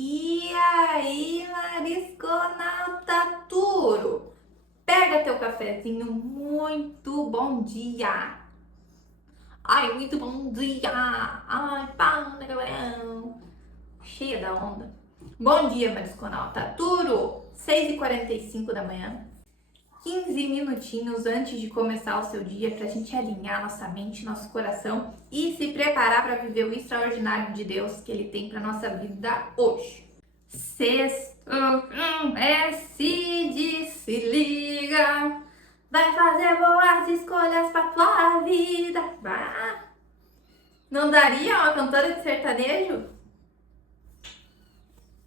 E aí, Marisconauta Turo? Pega teu cafezinho, muito bom dia! Ai, muito bom dia! Ai, pá, galera! Cheia da onda. Bom dia, Marisconauta Turo! 6h45 da manhã. 15 minutinhos antes de começar o seu dia para a gente alinhar nossa mente, nosso coração e se preparar para viver o extraordinário de Deus que Ele tem para nossa vida hoje. Sexto, se liga, vai fazer boas escolhas para tua vida. Bah. Não daria uma cantora de sertanejo?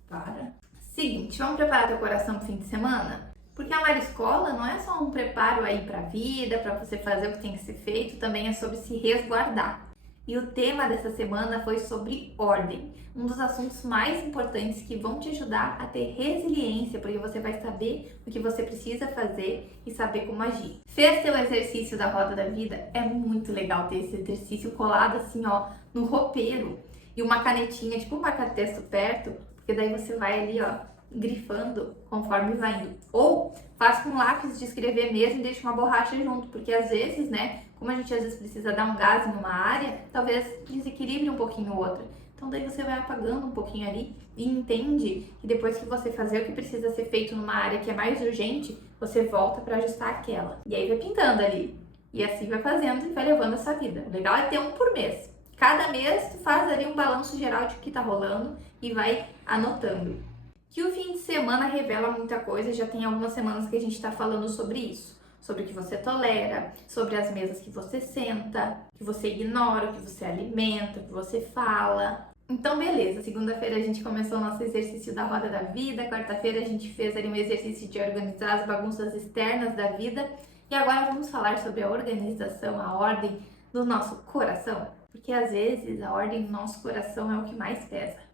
Para. Seguinte, vamos preparar teu coração pro fim de semana? Porque a Mariscola não é só um preparo aí para a vida, para você fazer o que tem que ser feito, também é sobre se resguardar. E o tema dessa semana foi sobre ordem, um dos assuntos mais importantes que vão te ajudar a ter resiliência, porque você vai saber o que você precisa fazer e saber como agir. Fez seu exercício da roda da vida? É muito legal ter esse exercício colado assim, ó, no roupeiro e uma canetinha, tipo um marca-texto perto, porque daí você vai ali, ó, grifando conforme vai indo. Ou faz com lápis de escrever mesmo e deixa uma borracha junto, porque às vezes, né, como a gente às vezes precisa dar um gás em uma área, talvez desequilibre um pouquinho outra. Então daí você vai apagando um pouquinho ali e entende que depois que você fazer o que precisa ser feito numa área que é mais urgente, você volta para ajustar aquela. E aí vai pintando ali. E assim vai fazendo e vai levando a sua vida. O legal é ter um por mês. Cada mês tu faz ali um balanço geral de o que tá rolando e vai anotando. Que o fim de semana revela muita coisa, já tem algumas semanas que a gente está falando sobre isso. Sobre o que você tolera, sobre as mesas que você senta, que você ignora, o que você alimenta, o que você fala. Então, beleza, segunda-feira a gente começou o nosso exercício da roda da vida, quarta-feira a gente fez ali um exercício de organizar as bagunças externas da vida e agora vamos falar sobre a organização, a ordem do nosso coração, porque às vezes a ordem do nosso coração é o que mais pesa.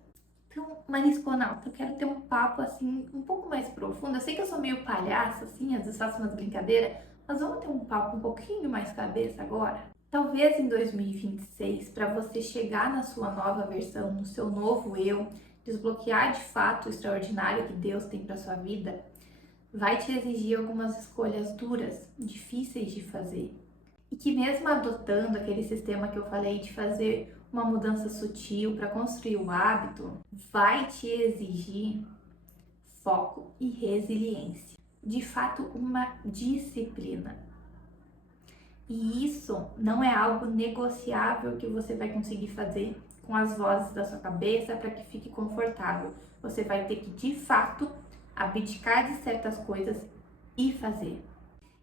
Então, Marisconauta, eu quero ter um papo assim, um pouco mais profundo. Eu sei que eu sou meio palhaça, assim, às vezes faço umas brincadeiras, mas vamos ter um papo um pouquinho mais cabeça agora? Talvez em 2026, para você chegar na sua nova versão, no seu novo eu, desbloquear de fato o extraordinário que Deus tem para sua vida, vai te exigir algumas escolhas duras, difíceis de fazer. E que mesmo adotando aquele sistema que eu falei de fazer uma mudança sutil para construir o hábito, vai te exigir foco e resiliência. De fato, uma disciplina. E isso não é algo negociável que você vai conseguir fazer com as vozes da sua cabeça para que fique confortável. Você vai ter que, de fato, abdicar de certas coisas e fazer.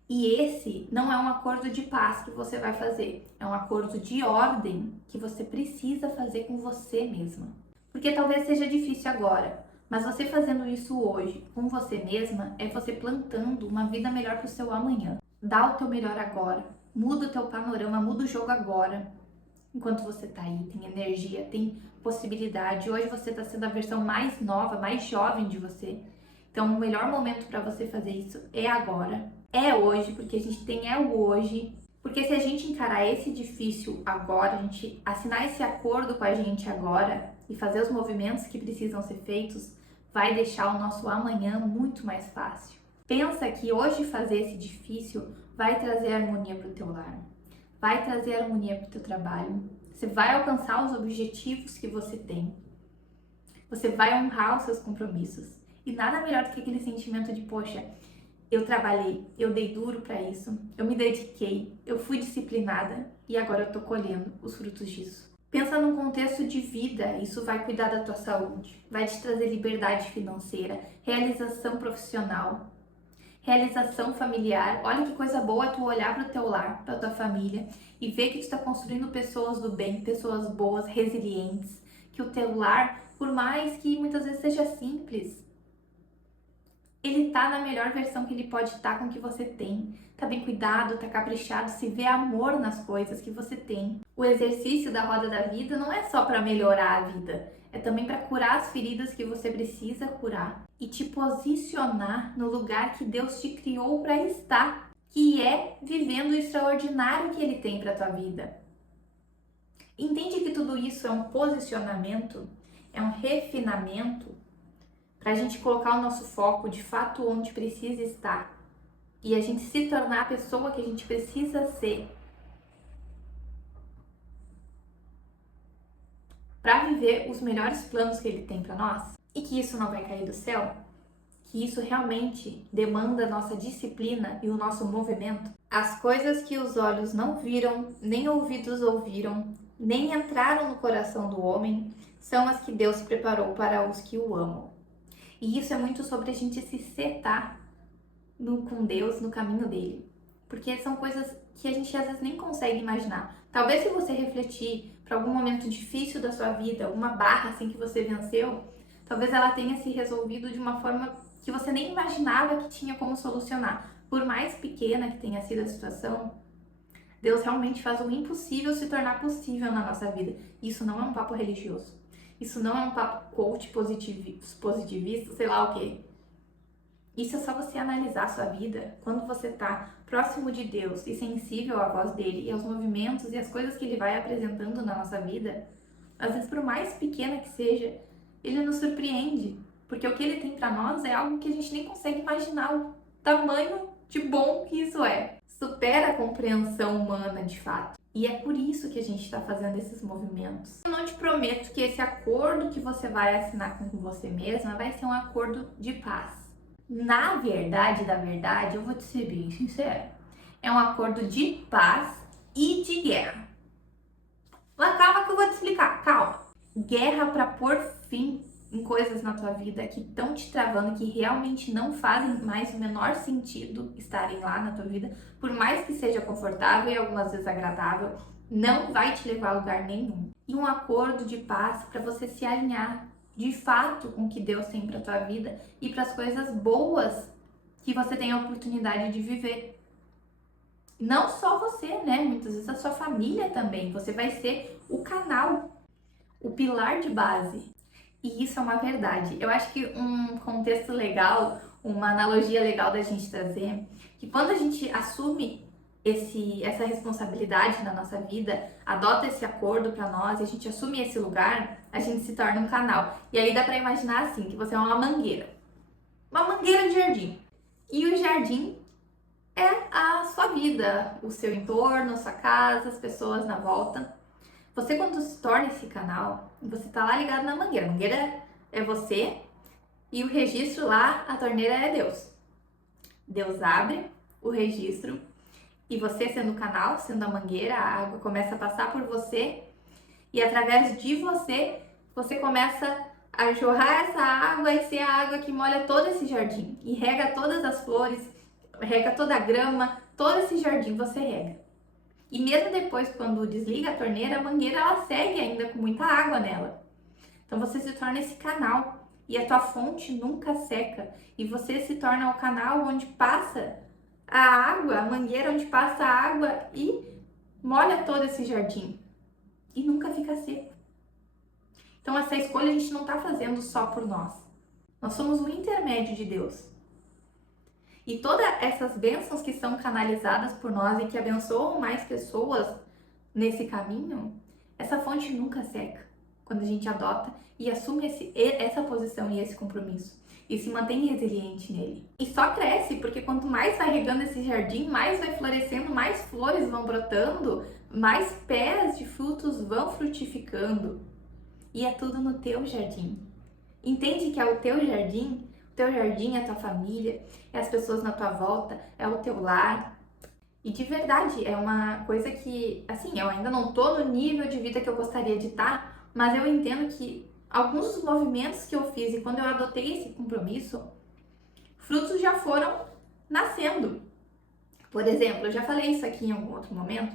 E esse não é um acordo de paz que você vai fazer, é um acordo de ordem que você precisa fazer com você mesma. Porque talvez seja difícil agora, mas você fazendo isso hoje com você mesma é você plantando uma vida melhor para o seu amanhã. Dá o teu melhor agora, muda o teu panorama, muda o jogo agora. Enquanto você tá aí, tem energia, tem possibilidade. Hoje você está sendo a versão mais nova, mais jovem de você. Então o melhor momento para você fazer isso é agora. É hoje, porque a gente tem o hoje. Porque se a gente encarar esse difícil agora, a gente assinar esse acordo com a gente agora e fazer os movimentos que precisam ser feitos, vai deixar o nosso amanhã muito mais fácil. Pensa que hoje fazer esse difícil vai trazer harmonia para o teu lar, vai trazer harmonia para o teu trabalho, você vai alcançar os objetivos que você tem, você vai honrar os seus compromissos. E nada melhor do que aquele sentimento de, poxa, eu trabalhei, eu dei duro para isso, eu me dediquei, eu fui disciplinada e agora eu tô colhendo os frutos disso. Pensa num contexto de vida, isso vai cuidar da tua saúde, vai te trazer liberdade financeira, realização profissional, realização familiar. Olha que coisa boa tu olhar para o teu lar, para tua família e ver que tu está construindo pessoas do bem, pessoas boas, resilientes, que o teu lar, por mais que muitas vezes seja simples, ele tá na melhor versão que ele pode estar com o que você tem. Tá bem cuidado, tá caprichado, se vê amor nas coisas que você tem. O exercício da roda da vida não é só para melhorar a vida, é também para curar as feridas que você precisa curar e te posicionar no lugar que Deus te criou para estar, que é vivendo o extraordinário que ele tem para tua vida. Entende que tudo isso é um posicionamento, é um refinamento, Pra gente colocar o nosso foco de fato onde precisa estar e a gente se tornar a pessoa que a gente precisa ser para viver os melhores planos que ele tem para nós, e que isso não vai cair do céu, que isso realmente demanda nossa disciplina e o nosso movimento. As coisas que os olhos não viram, nem ouvidos ouviram, nem entraram no coração do homem, são as que Deus preparou para os que o amam. E isso é muito sobre a gente se setar com Deus, no caminho dele. Porque são coisas que a gente às vezes nem consegue imaginar. Talvez se você refletir para algum momento difícil da sua vida, alguma barra assim que você venceu, talvez ela tenha se resolvido de uma forma que você nem imaginava que tinha como solucionar. Por mais pequena que tenha sido a situação, Deus realmente faz o impossível se tornar possível na nossa vida. Isso não é um papo religioso. Isso não é um papo coach positivista, sei lá o quê. Isso é só você analisar a sua vida quando você está próximo de Deus e sensível à voz dele e aos movimentos e às coisas que ele vai apresentando na nossa vida. Às vezes, por mais pequena que seja, ele nos surpreende, porque o que ele tem para nós é algo que a gente nem consegue imaginar o tamanho de bom que isso é. Supera a compreensão humana de fato. E é por isso que a gente está fazendo esses movimentos. Eu não te prometo que esse acordo que você vai assinar com você mesma vai ser um acordo de paz. Na verdade, eu vou te ser bem sincera, é um acordo de paz e de guerra. Mas calma que eu vou te explicar, calma. Guerra para pôr fim em coisas na tua vida que estão te travando, que realmente não fazem mais o menor sentido estarem lá na tua vida, por mais que seja confortável e algumas vezes agradável, não vai te levar a lugar nenhum. E um acordo de paz para você se alinhar de fato com o que Deus tem para tua vida e para as coisas boas que você tem a oportunidade de viver. Não só você, né? Muitas vezes a sua família também. Você vai ser o canal, o pilar de base. E isso é uma verdade. Eu acho que um contexto legal, uma analogia legal da gente trazer, que quando a gente assume essa responsabilidade na nossa vida, adota esse acordo para nós, a gente assume esse lugar, a gente se torna um canal. E aí dá para imaginar assim, que você é uma mangueira de jardim. E o jardim é a sua vida, o seu entorno, a sua casa, as pessoas na volta. Você quando se torna esse canal, você tá lá ligado na mangueira. A mangueira é você e o registro lá, a torneira é Deus. Deus abre o registro e você sendo o canal, sendo a mangueira, a água começa a passar por você e através de você, você começa a jorrar essa água e ser a água que molha todo esse jardim e rega todas as flores, rega toda a grama, todo esse jardim você rega. E mesmo depois, quando desliga a torneira, a mangueira ela segue ainda com muita água nela. Então você se torna esse canal e a tua fonte nunca seca e você se torna o canal onde passa a água, a mangueira onde passa a água e molha todo esse jardim e nunca fica seco. Então essa escolha a gente não está fazendo só por nós. Nós somos o intermédio de Deus. E todas essas bênçãos que são canalizadas por nós e que abençoam mais pessoas nesse caminho, essa fonte nunca seca quando a gente adota e assume essa posição e esse compromisso e se mantém resiliente nele. E só cresce, porque quanto mais vai regando esse jardim, mais vai florescendo, mais flores vão brotando, mais pés de frutos vão frutificando. E é tudo no teu jardim. Entende que é o teu jardim? O teu jardim é a tua família, é as pessoas na tua volta, é o teu lar. E de verdade, é uma coisa que, assim, eu ainda não tô no nível de vida que eu gostaria de estar, mas eu entendo que alguns dos movimentos que eu fiz e quando eu adotei esse compromisso, frutos já foram nascendo. Por exemplo, eu já falei isso aqui em algum outro momento,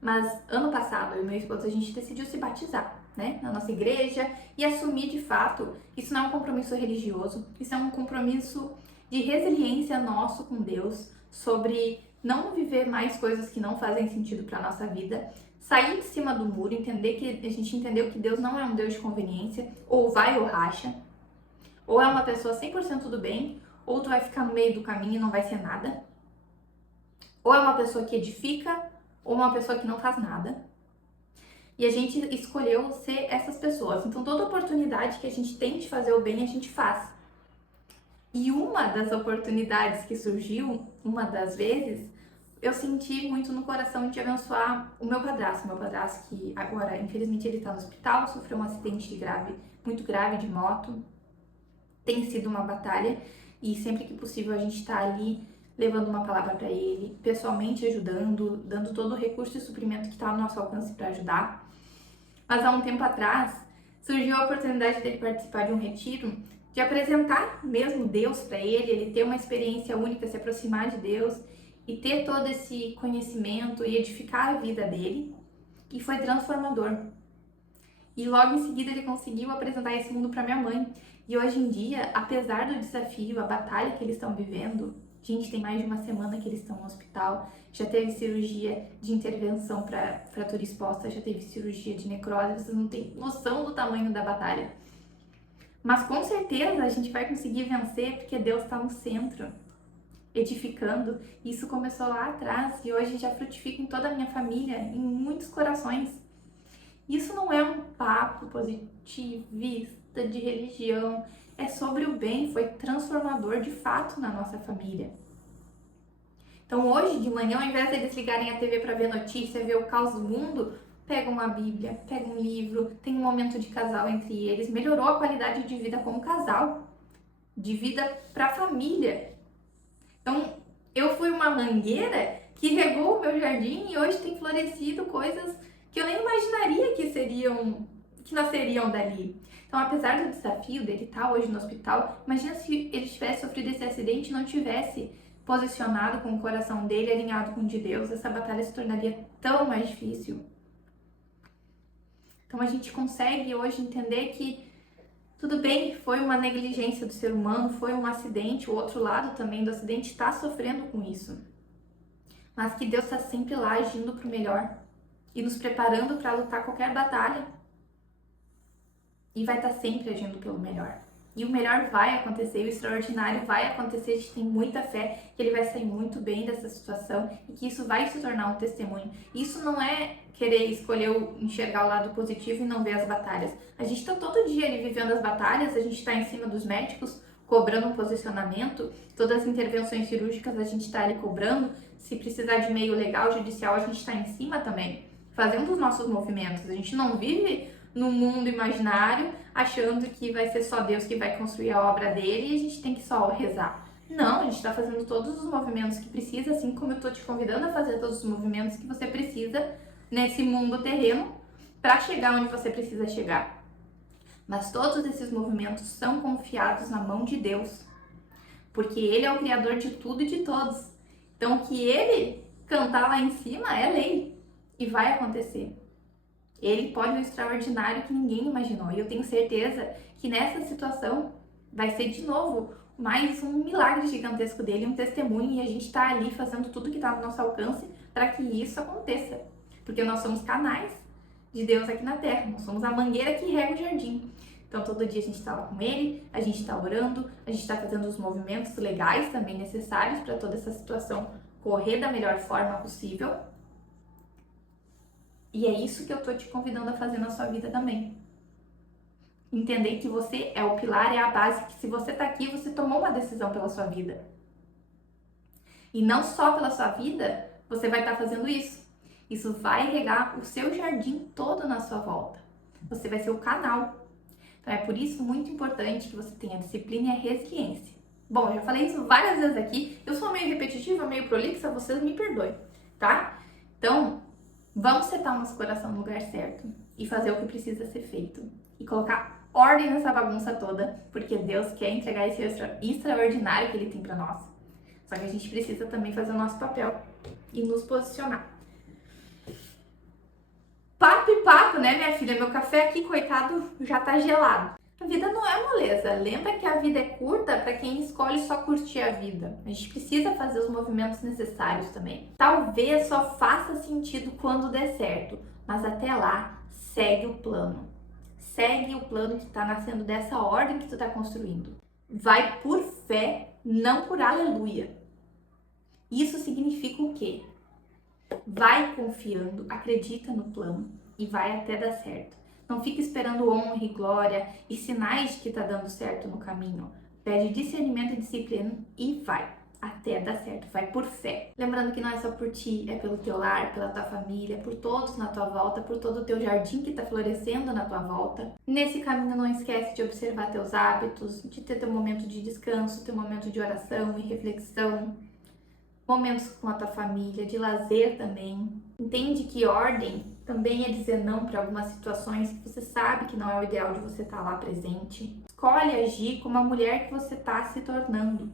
mas ano passado eu e meu esposo a gente decidiu se batizar, né, na nossa igreja e assumir de fato, isso não é um compromisso religioso, isso é um compromisso de resiliência nosso com Deus sobre não viver mais coisas que não fazem sentido para nossa vida, sair de cima do muro, entender que a gente entendeu que Deus não é um Deus de conveniência, ou vai ou racha, ou é uma pessoa 100% do bem, ou tu vai ficar no meio do caminho e não vai ser nada, ou é uma pessoa que edifica, ou uma pessoa que não faz nada. E a gente escolheu ser essas pessoas. Então toda oportunidade que a gente tem de fazer o bem, a gente faz. E uma das oportunidades que surgiu, uma das vezes, eu senti muito no coração de abençoar o meu padrasto. Meu padrasto que agora, infelizmente, ele tá no hospital, sofreu um acidente muito grave de moto. Tem sido uma batalha e sempre que possível a gente tá ali levando uma palavra para ele, pessoalmente ajudando, dando todo o recurso e suprimento que está ao nosso alcance para ajudar. Mas há um tempo atrás surgiu a oportunidade dele participar de um retiro, de apresentar mesmo Deus para ele ter uma experiência única, se aproximar de Deus e ter todo esse conhecimento e edificar a vida dele. E foi transformador. E logo em seguida ele conseguiu apresentar esse mundo para minha mãe. E hoje em dia, apesar do desafio, a batalha que eles estão vivendo, gente, tem mais de uma semana que eles estão no hospital, já teve cirurgia de intervenção para fratura exposta, já teve cirurgia de necrose, vocês não têm noção do tamanho da batalha. Mas com certeza a gente vai conseguir vencer porque Deus está no centro, edificando. Isso começou lá atrás e hoje já frutifica em toda a minha família, em muitos corações. Isso não é um papo positivista de religião, é sobre o bem, foi transformador de fato na nossa família. Então hoje de manhã, ao invés de eles ligarem a TV para ver notícia, ver o caos do mundo, pegam uma Bíblia, pegam um livro, tem um momento de casal entre eles, melhorou a qualidade de vida como casal, de vida para a família. Então eu fui uma mangueira que regou o meu jardim e hoje tem florescido coisas que eu nem imaginaria que nasceriam dali. Então, apesar do desafio dele estar hoje no hospital, imagina se ele tivesse sofrido esse acidente e não tivesse posicionado com o coração dele alinhado com o de Deus, essa batalha se tornaria tão mais difícil. Então, a gente consegue hoje entender que tudo bem, foi uma negligência do ser humano, foi um acidente, o outro lado também do acidente está sofrendo com isso. Mas que Deus está sempre lá agindo para o melhor e nos preparando para lutar qualquer batalha. E vai estar sempre agindo pelo melhor. E o melhor vai acontecer, o extraordinário vai acontecer, a gente tem muita fé que ele vai sair muito bem dessa situação e que isso vai se tornar um testemunho. Isso não é querer escolher enxergar o lado positivo e não ver as batalhas. A gente está todo dia ali vivendo as batalhas, a gente está em cima dos médicos, cobrando um posicionamento, todas as intervenções cirúrgicas a gente está ali cobrando, se precisar de meio legal, judicial, a gente está em cima também, fazendo os nossos movimentos. A gente não vive no mundo imaginário, achando que vai ser só Deus que vai construir a obra dele e a gente tem que só rezar. Não, a gente está fazendo todos os movimentos que precisa, assim como eu estou te convidando a fazer todos os movimentos que você precisa nesse mundo terreno para chegar onde você precisa chegar. Mas todos esses movimentos são confiados na mão de Deus, porque Ele é o Criador de tudo e de todos. Então, o que Ele cantar lá em cima é lei e vai acontecer. Ele pode o extraordinário que ninguém imaginou. E eu tenho certeza que nessa situação vai ser de novo mais um milagre gigantesco dele, um testemunho, e a gente está ali fazendo tudo que está no nosso alcance para que isso aconteça. Porque nós somos canais de Deus aqui na Terra, nós somos a mangueira que rega o jardim. Então todo dia a gente está lá com ele, a gente está orando, a gente está fazendo os movimentos legais também necessários para toda essa situação correr da melhor forma possível. E é isso que eu tô te convidando a fazer na sua vida também. Entender que você é o pilar, é a base, que se você tá aqui, você tomou uma decisão pela sua vida. E não só pela sua vida, você vai estar fazendo isso. Isso vai regar o seu jardim todo na sua volta. Você vai ser o canal. Então é por isso muito importante que você tenha disciplina e a resiliência. Bom, eu já falei isso várias vezes aqui. Eu sou meio repetitiva, meio prolixa, vocês me perdoem, tá? Então, vamos setar o nosso coração no lugar certo e fazer o que precisa ser feito. E colocar ordem nessa bagunça toda, porque Deus quer entregar esse extraordinário que Ele tem para nós. Só que a gente precisa também fazer o nosso papel e nos posicionar. Papo e papo, né, minha filha? Meu café aqui, coitado, já tá gelado. A vida não é moleza. Lembra que a vida é curta para quem escolhe só curtir a vida. A gente precisa fazer os movimentos necessários também. Talvez só faça sentido quando der certo, mas até lá, segue o plano. Segue o plano que está nascendo dessa ordem que tu está construindo. Vai por fé, não por aleluia. Isso significa o quê? Vai confiando, acredita no plano e vai até dar certo. Não fica esperando honra e glória e sinais de que tá dando certo no caminho. Pede discernimento e disciplina e vai. Até dar certo, vai por fé. Lembrando que não é só por ti, é pelo teu lar, pela tua família, por todos na tua volta, por todo o teu jardim que está florescendo na tua volta. Nesse caminho não esquece de observar teus hábitos, de ter teu momento de descanso, teu momento de oração e reflexão, momentos com a tua família, de lazer também. Entende que ordem também é dizer não para algumas situações que você sabe que não é o ideal de você estar lá presente. Escolhe agir como a mulher que você está se tornando.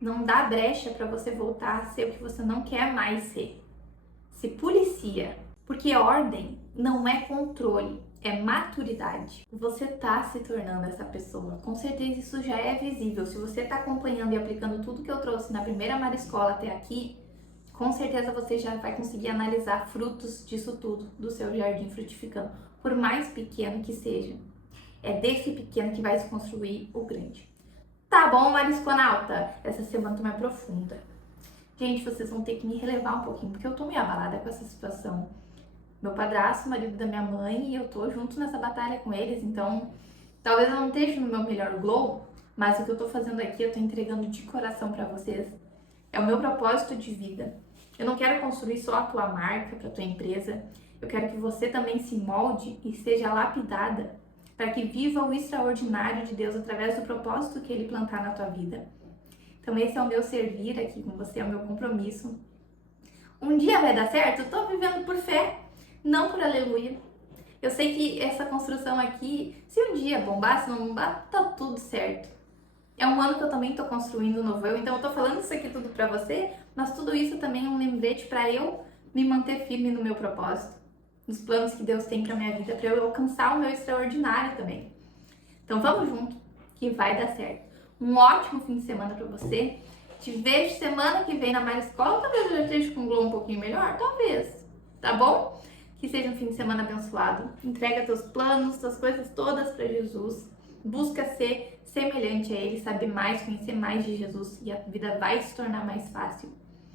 Não dá brecha para você voltar a ser o que você não quer mais ser. Se policia, porque ordem não é controle, é maturidade. Você tá se tornando essa pessoa. Com certeza isso já é visível. Se você tá acompanhando e aplicando tudo que eu trouxe na primeira Mara Escola até aqui, com certeza você já vai conseguir analisar frutos disso tudo, do seu jardim frutificando, por mais pequeno que seja. É desse pequeno que vai se construir o grande. Tá bom, Marisconauta? Essa semana tô mais profunda. Gente, vocês vão ter que me relevar um pouquinho, porque eu tô meio abalada com essa situação. Meu padrasto, marido da minha mãe, e eu tô junto nessa batalha com eles, então talvez eu não esteja no meu melhor glow, mas o que eu tô fazendo aqui, eu tô entregando de coração pra vocês. É o meu propósito de vida. Eu não quero construir só a tua marca pra tua empresa, eu quero que você também se molde e seja lapidada para que viva o extraordinário de Deus através do propósito que Ele plantar na tua vida. Então esse é o meu servir aqui com você, é o meu compromisso. Um dia vai dar certo? Eu tô vivendo por fé, não por aleluia. Eu sei que essa construção aqui, se um dia bombar, se não bombar, tá tudo certo. É um ano que eu também tô construindo um novo eu, então eu tô falando isso aqui tudo pra você, mas tudo isso também é um lembrete para eu me manter firme no meu propósito, nos planos que Deus tem pra minha vida, para eu alcançar o meu extraordinário também. Então vamos junto, que vai dar certo. Um ótimo fim de semana para você. Te vejo semana que vem na Mara Escola. Talvez eu já esteja com um glow um pouquinho melhor, talvez. Tá bom? Que seja um fim de semana abençoado. Entrega teus planos, tuas coisas todas para Jesus. Busca ser semelhante a Ele, saber mais, conhecer mais de Jesus e a vida vai se tornar mais fácil.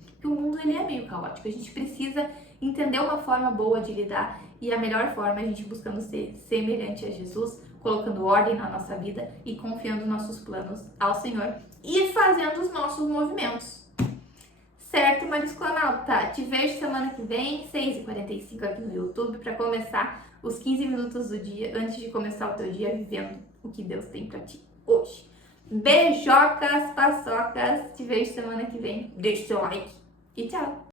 Porque o mundo ele é meio caótico. A gente precisa entender uma forma boa de lidar e a melhor forma é a gente buscando ser semelhante a Jesus, colocando ordem na nossa vida e confiando nossos planos ao Senhor e fazendo os nossos movimentos. Certo, Marisconauta? Te vejo semana que vem, 6h45 aqui no YouTube, para começar os 15 minutos do dia, antes de começar o teu dia vivendo o que Deus tem para ti hoje. Beijocas, paçocas, te vejo semana que vem. Deixa o seu like e tchau!